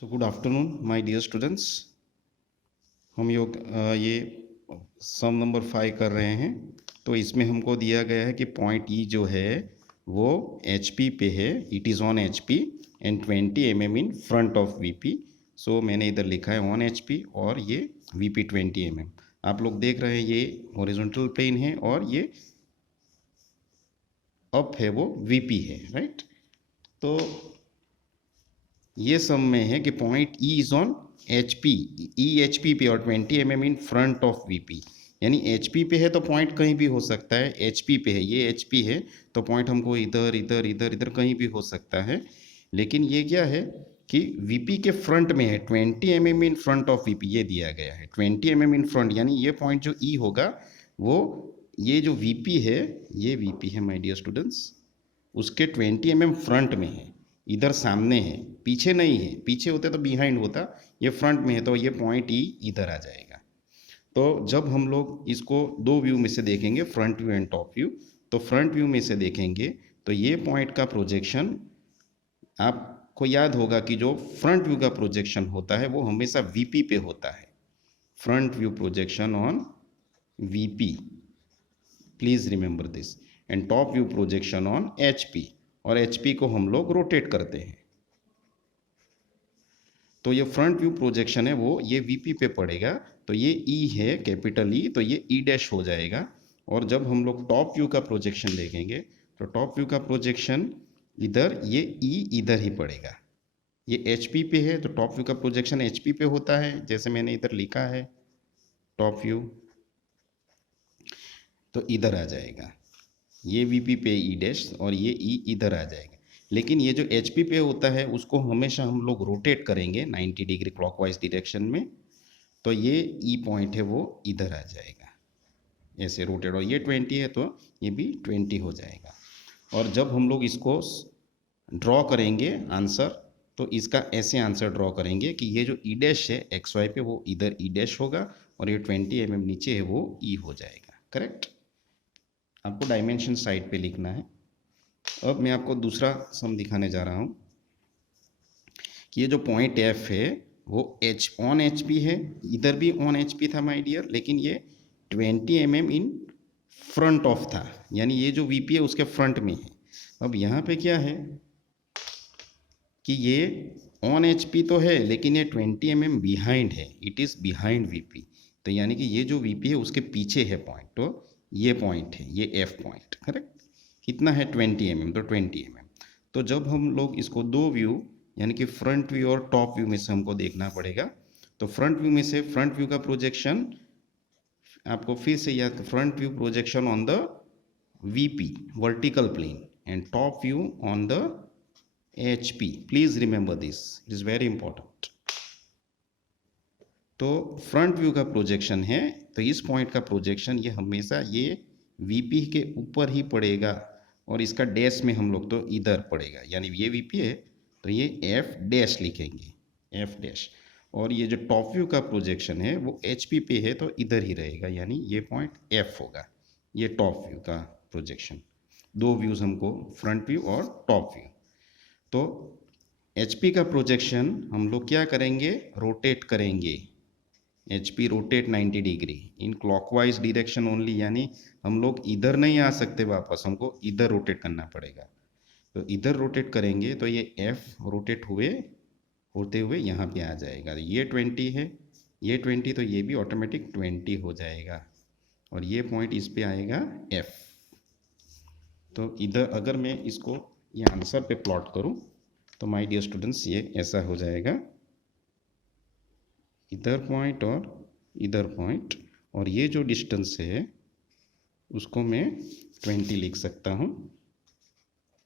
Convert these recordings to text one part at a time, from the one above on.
So good afternoon my dear students. हम ये सम number 5 कर रहे हैं। तो इसमें हमको दिया गया है कि पॉइंट ई जो है वो एच पी पे है, it is on H P and 20 mm in front of V P. So मैंने इधर लिखा है ऑन एच पी और ये वी पी 20 mm। आप लोग देख रहे हैं ये हॉरिजॉन्टल प्लेन है और ये अप है वो वी पी है, राइट। तो ये सम में है कि point E is on H P, E H P पे और 20 mm in front of V P. यानी एच पी पे है तो पॉइंट कहीं भी हो सकता है, एच पी पे है, ये एच पी है तो पॉइंट हमको इधर इधर इधर इधर कहीं भी हो सकता है। लेकिन ये क्या है कि वी पी के फ्रंट में है, 20 mm in front of V P ये दिया गया है, 20 mm इन फ्रंट। यानी ये पॉइंट जो ई होगा वो ये जो वी पी है, ये वी पी है माय डियर स्टूडेंट्स, उसके 20 mm फ्रंट में है, इधर सामने है, पीछे नहीं है। पीछे होते तो बिहाइंड होता, ये फ्रंट में है तो ये पॉइंट ई इधर आ जाएगा। तो जब हम लोग इसको दो व्यू में से देखेंगे, front view and top view, तो फ्रंट व्यू में से देखेंगे तो ये पॉइंट का प्रोजेक्शन आपको याद होगा कि जो फ्रंट व्यू का प्रोजेक्शन होता है वो हमेशा वीपी पे होता है। Front view projection on VP, please remember this. And top view projection on HP, और एचपी को हम लोग रोटेट करते हैं। तो ये फ्रंट व्यू प्रोजेक्शन है वो ये वीपी पे पड़ेगा, तो ये ई है कैपिटल ई, तो ये ई डैश हो जाएगा। और जब हम लोग टॉप व्यू का प्रोजेक्शन देखेंगे तो टॉप व्यू का प्रोजेक्शन इधर, ये ई इधर ही पड़ेगा। ये एच पी पे है तो टॉप व्यू का प्रोजेक्शन एच पी पे होता है, जैसे मैंने इधर लिखा है टॉप व्यू, तो इधर आ जाएगा। ये वी पी पे ई डैश और ये ई इधर आ जाएगा। लेकिन ये जो एच पी पे होता है उसको हमेशा हम लोग रोटेट करेंगे 90 डिग्री क्लॉकवाइज डायरेक्शन में, तो ये ई पॉइंट है वो इधर आ जाएगा ऐसे रोटेट, और ये 20 है तो ये भी 20 हो जाएगा। और जब हम लोग इसको ड्रॉ करेंगे आंसर, तो इसका ऐसे आंसर ड्रॉ करेंगे कि ये जो ई डैश है एक्स वाई पे वो इधर ई डैश होगा और ये 20 mm नीचे है वो ई हो जाएगा, करेक्ट। आपको डायमेंशन साइड पे लिखना है। अब मैं आपको दूसरा सम दिखाने जा रहा हूँ कि ये जो पॉइंट एफ है वो एच ऑन एच पी है, इधर भी ऑन एच पी था माय डियर, लेकिन ये 20 mm इन फ्रंट ऑफ था, यानी ये जो वी पी है उसके फ्रंट में है। अब यहाँ पे क्या है कि ये ऑन एच पी तो है लेकिन ये 20 mm बिहाइंड है, it is behind V P. तो यानी कि ये जो वी पी है उसके पीछे है पॉइंट, तो ये पॉइंट है, ये एफ पॉइंट, करेक्ट। कितना है 20 mm, तो 20 mm। तो जब हम लोग इसको दो व्यू यानी कि फ्रंट व्यू और टॉप व्यू में से हमको देखना पड़ेगा, तो फ्रंट व्यू में से फ्रंट व्यू का प्रोजेक्शन आपको फिर से याद, front view projection on the VP vertical plane and top view on the HP, please remember this, it is very important. तो फ्रंट व्यू का प्रोजेक्शन है तो इस पॉइंट का प्रोजेक्शन ये हमेशा ये VP के ऊपर ही पड़ेगा, और इसका डैश में हम लोग तो इधर पड़ेगा, यानी ये VP है तो ये F डैश लिखेंगे, F डैश। और ये जो टॉप व्यू का प्रोजेक्शन है वो HP पे है तो इधर ही रहेगा, यानी ये पॉइंट F होगा। ये टॉप व्यू का प्रोजेक्शन, दो व्यूज हमको, फ्रंट व्यू और टॉप व्यू। तो एच पी का प्रोजेक्शन हम लोग क्या करेंगे, रोटेट करेंगे। H P rotate 90 degree in clockwise direction only, यानी हम लोग इधर नहीं आ सकते वापस, हमको इधर रोटेट करना पड़ेगा। तो इधर रोटेट करेंगे तो ये एफ रोटेट होते हुए यहाँ पे आ जाएगा। ये 20 है, ये 20, तो ये भी ऑटोमेटिक 20 हो जाएगा और ये पॉइंट इस पे आएगा एफ। तो इधर अगर मैं इसको ये आंसर पे प्लॉट करूं तो माय डियर स्टूडेंट्स ये ऐसा हो जाएगा, इधर पॉइंट और इधर पॉइंट, और ये जो डिस्टेंस है उसको मैं 20 लिख सकता हूं,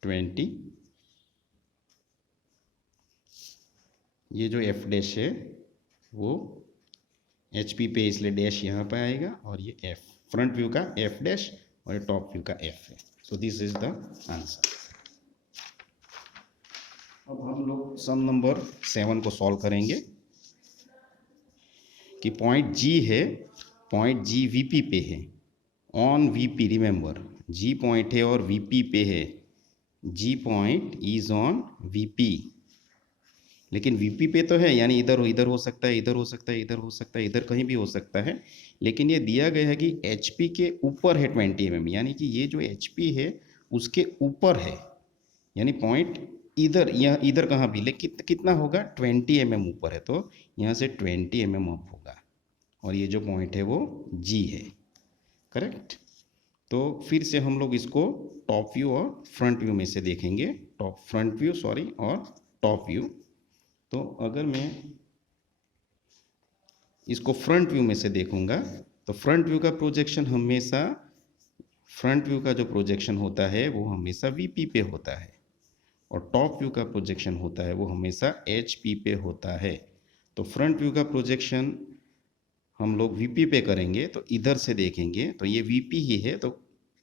20। ये जो एफ डैश है वो एच पी पे इसलिए डैश यहाँ पे आएगा, और ये एफ फ्रंट व्यू का एफ डैश और टॉप व्यू का एफ है। सो दिस इज द आंसर। अब हम लोग सम नंबर 7 को सॉल्व करेंगे कि पॉइंट जी है, पॉइंट जी वीपी पे है, on VP, remember G point है और वीपी पे है, G point is on VP. लेकिन वीपी पे तो है, यानी इधर इधर हो सकता है, इधर हो सकता है, इधर हो सकता है, इधर कहीं भी हो सकता है। लेकिन ये दिया गया है कि एचपी के ऊपर है 20 mm, यानी कि ये जो एचपी है उसके ऊपर है, यानी पॉइंट इधर, या इधर कहाँ भी, लेकिन कितना होगा 20 mm ऊपर है, तो यहाँ से 20 mm अप होगा, और ये जो पॉइंट है वो जी है। करेक्ट। तो फिर से हम लोग इसको टॉप व्यू और फ्रंट व्यू में से देखेंगे, फ्रंट व्यू सॉरी और टॉप व्यू। तो अगर मैं इसको फ्रंट व्यू में से देखूंगा, तो फ्रंट व्यू का प्रोजेक्शन हमेशा, फ्रंट व्यू का जो प्रोजेक्शन होता है वो हमेशा वीपी पे होता है, और टॉप व्यू का प्रोजेक्शन होता है वो हमेशा एचपी पे होता है। तो फ्रंट व्यू का प्रोजेक्शन हम लोग वीपी पे करेंगे, तो इधर से देखेंगे तो ये वीपी ही है, तो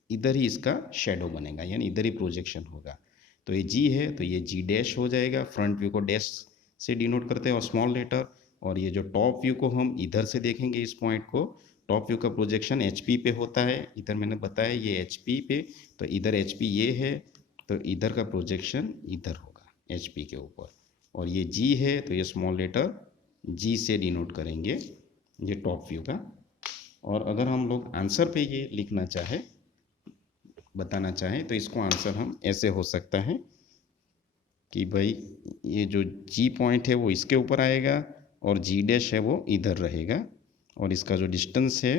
इधर ही इसका शेडो बनेगा, यानी इधर ही प्रोजेक्शन होगा। तो ये जी है, तो ये जी डैश हो जाएगा, फ्रंट व्यू को डैश से डिनोट करते हैं और स्मॉल लेटर। और ये जो टॉप व्यू को हम इधर से देखेंगे, इस पॉइंट को, टॉप व्यू का प्रोजेक्शन एचपी पे होता है, इधर मैंने बताया ये एचपी पे, तो इधर एचपी ये है, तो इधर का प्रोजेक्शन इधर होगा एचपी के ऊपर। और ये जी है, तो ये स्मॉल लेटर जी से डिनोट करेंगे, ये टॉप व्यू का। और अगर हम लोग आंसर पे ये लिखना चाहे, बताना चाहें, तो इसको आंसर हम ऐसे हो सकता है कि भाई ये जो जी पॉइंट है वो इसके ऊपर आएगा, और जी डैश है वो इधर रहेगा, और इसका जो डिस्टेंस है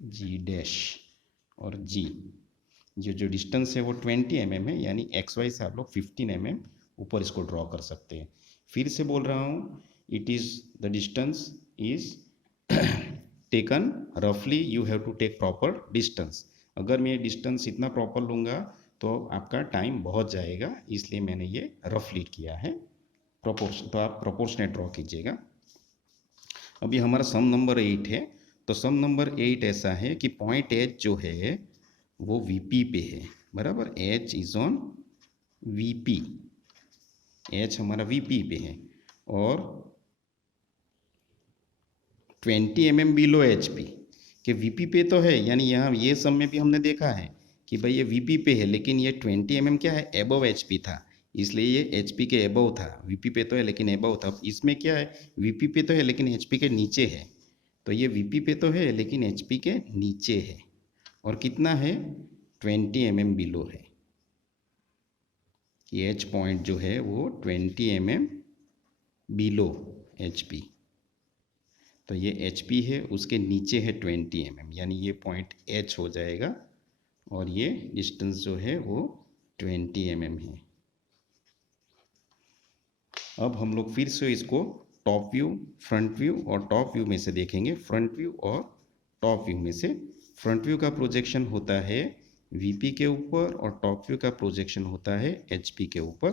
जी डैश और जी, ये जो डिस्टेंस है वो 20 mm है, यानी एक्स वाई से आप लोग 15 mm ऊपर इसको ड्रॉ कर सकते हैं। फिर से बोल रहा हूँ, it is the distance is taken रफली, you have to take proper distance. अगर मैं डिस्टेंस इतना प्रॉपर लूँगा तो आपका टाइम बहुत जाएगा, इसलिए मैंने ये रफली किया है। प्रोपोर्शन, तो आप प्रोपोर्शनेट ड्रॉ कीजिएगा। अभी हमारा सम नंबर 8 है, तो सम नंबर 8 ऐसा है कि पॉइंट एच जो है वो वीपी पे है, बराबर, H is on VP, H हमारा वीपी पे है, और 20 mm बिलो एच पी, कि वीपी पे तो है, यानी यहाँ ये सब में भी हमने देखा है कि भाई ये वीपी पे है, लेकिन ये 20 mm क्या है, एबव एच पी था, इसलिए ये एच पी के एबव था। वीपी पे तो है लेकिन एबव था। इसमें क्या है, वीपी पे तो है लेकिन एच पी के नीचे है, तो ये वीपी पे तो है लेकिन एच पी के नीचे है, और कितना है 20 mm बिलो है, कि एच पॉइंट जो है वो 20 mm बिलो एच पी, तो ये एच पी है, उसके नीचे है 20 mm, यानी ये पॉइंट एच हो जाएगा, और ये डिस्टेंस जो है वो 20 mm है। अब हम लोग फिर से इसको टॉप व्यू, फ्रंट व्यू और टॉप व्यू में से देखेंगे। फ्रंट व्यू और टॉप व्यू में से, फ्रंट व्यू का प्रोजेक्शन होता है वीपी के ऊपर, और टॉप व्यू का प्रोजेक्शन होता है एचपी के ऊपर।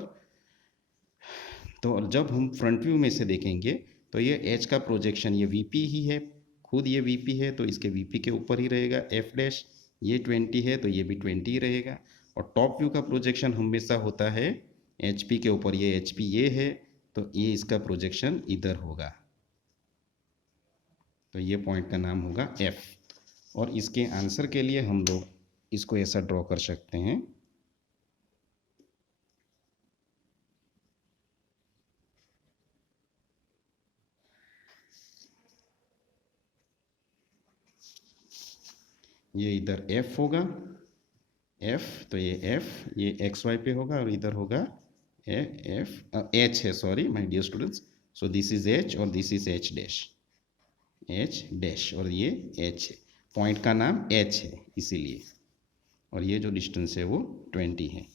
तो जब हम फ्रंट व्यू में से देखेंगे तो ये एच का प्रोजेक्शन, ये वीपी ही है, खुद ये वीपी है, तो इसके वीपी के ऊपर ही रहेगा एफ डैश, ये 20 है तो ये भी 20 ही रहेगा। और टॉप व्यू का प्रोजेक्शन हमेशा होता है एचपी के ऊपर, ये एचपी ये है, तो ये इसका प्रोजेक्शन इधर होगा, तो ये पॉइंट का नाम होगा एफ। और इसके आंसर के लिए हम लोग इसको ऐसा ड्रॉ कर सकते हैं, ये इधर एफ होगा, एफ, तो ये एफ ये एक्स वाई पे होगा, और इधर होगा ए एफ एच है, sorry my dear students, so this is H और this is H dash, H dash, और ये एच है, पॉइंट का नाम एच है इसीलिए, और ये जो डिस्टेंस है वो 20 है।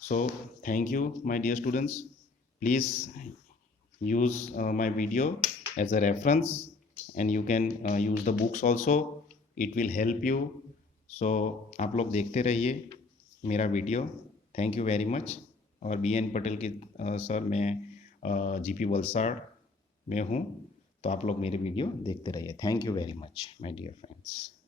So thank you my dear students, please use my video as a reference, and you can use the books also, it will help you। so आप लोग देखते रहिए मेरा video, thank you very much. और B N Patel की sir, मैं GP Valsad में हूँ, तो आप लोग मेरे वीडियो देखते रहिए। Thank you very much my dear friends.